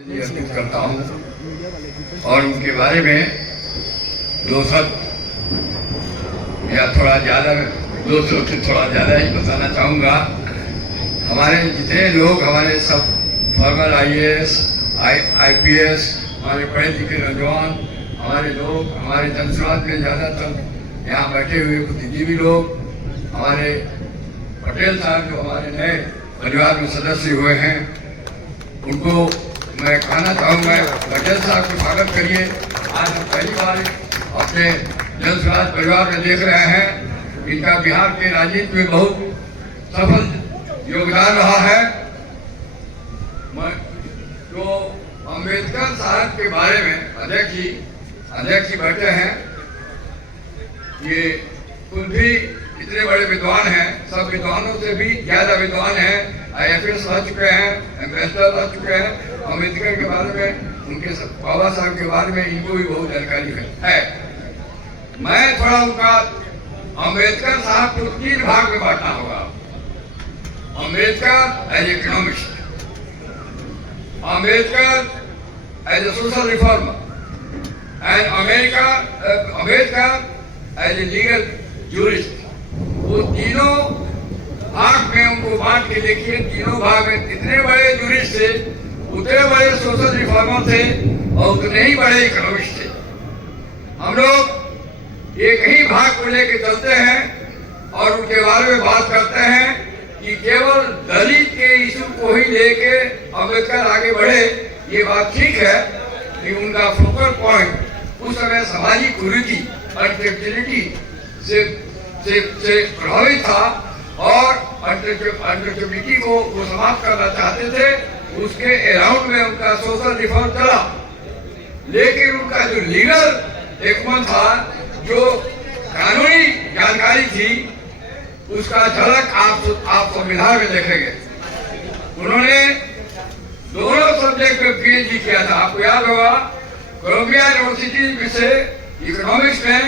अर्पित करता हूँ और उनके बारे में दो शब्द या थोड़ा ज़्यादा, दो शब्द से थोड़ा ज़्यादा ही बताना चाहूँगा। हमारे जितने लोग, हमारे सब फॉर्मर IAS, IPS, हमारे पढ़े लिखे नौजवान, हमारे लोग, हमारे जनसमाज में ज़्यादातर यहाँ बैठे हुए बुद्धिजीवी लोग, हमारे पटेल साहब जो हमारे नए परिवार में सदस्य हुए हैं, उनको मैं कहना चाहूँगा, पटेल साहब को स्वागत करिए। आज हम पहली बार अपने जनसमाज परिवार में देख रहे हैं। इनका बिहार के राजनीति में बहुत सफल योगदान रहा है। जो अम्बेडकर साहब के बारे में अध्यक्ष जी बैठे हैं, ये खुद भी इतने बड़े विद्वान हैं, सब विद्वानों से भी ज़्यादा विद्वान हैं। IFS रह चुके हैं, एम्बेसडर रह चुके हैं। अम्बेडकर के बारे में, उनके बाबा साहब के बारे में इनको भी बहुत जानकारी है। मैं थोड़ा उनका अम्बेडकर साहब को 3 भाग में बांटना होगा। Ambedkar as economist, Ambedkar as a social reformer and Ambedkar as a legal jurist. वो तीनों भाग में उनको बांट के देखिए। तीनों भाग में जितने बड़े जूरिस्ट थे, उतने बड़े सोशल रिफॉर्मर थे और उतने ही बड़े इकोनॉमिस्ट थे। हम लोग एक ही भाग को लेके चलते हैं और उनके बारे में बात करते हैं कि केवल दलित के इशू को ही लेके अम्बेडकर आगे बढ़े। ये बात ठीक है कि उनका फोकल पॉइंट उस समय सामाजिक कुरीति, अनटेक्टिलिटी से प्रभावित था और अनटेक्टिलिटी को वो समाप्त करना चाहते थे। उसके अराउंड में उनका सोशल रिफॉर्म चला, लेकिन उनका जो लीगल एकमत था, जो कानूनी जानकारी थी, उसका झलक आप संविधान में देखेंगे। उन्होंने दोनों सब्जेक्ट में PhD किया था। आपको याद होगा, कोलंबिया यूनिवर्सिटी से इकोनॉमिक्स में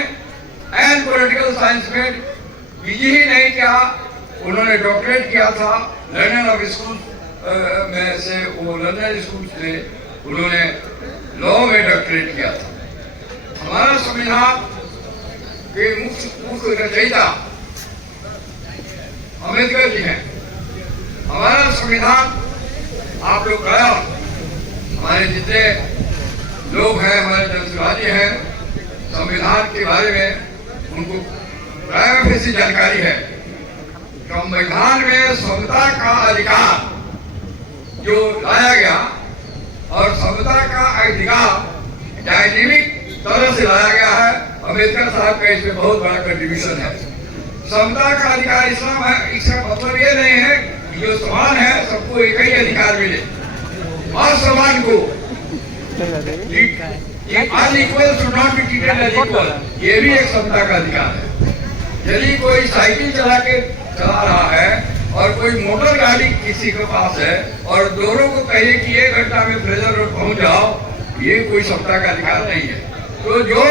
एंड पॉलिटिकल साइंस में PG ही नहीं किया, उन्होंने डॉक्टरेट किया था लंदन ऑफ स्कूल में से। वो लंदन स्कूल से उन्होंने लॉ में डॉक्टरेट किया था। हमारा संविधान के मुख्य रचयिता अम्बेडकर जी हैं। हमारा संविधान आप लोग का, हमारे जितने लोग हैं, हमारे जनसमाजी हैं, संविधान के बारे में उनको प्राय ऐसी जानकारी है। संविधान में समता का अधिकार जो लाया गया और समता का अधिकार डायनेमिक तरह से लाया गया है। अम्बेडकर साहब का इसमें बहुत बड़ा कंट्रीब्यूशन है। समता का अधिकार इस्लाम है। इसका मतलब ये नहीं है कि जो समान है सबको एक ही अधिकार मिले। असमान को unequal should not be treated as equal, ये भी एक समता का अधिकार है। यदि कोई साइकिल चला रहा है और कोई मोटर गाड़ी किसी के पास है और दोनों को कहे कि 1 घंटा में फ्रेजर रोड पहुंच जाओ, ये कोई समता का अधिकार नहीं है। तो जो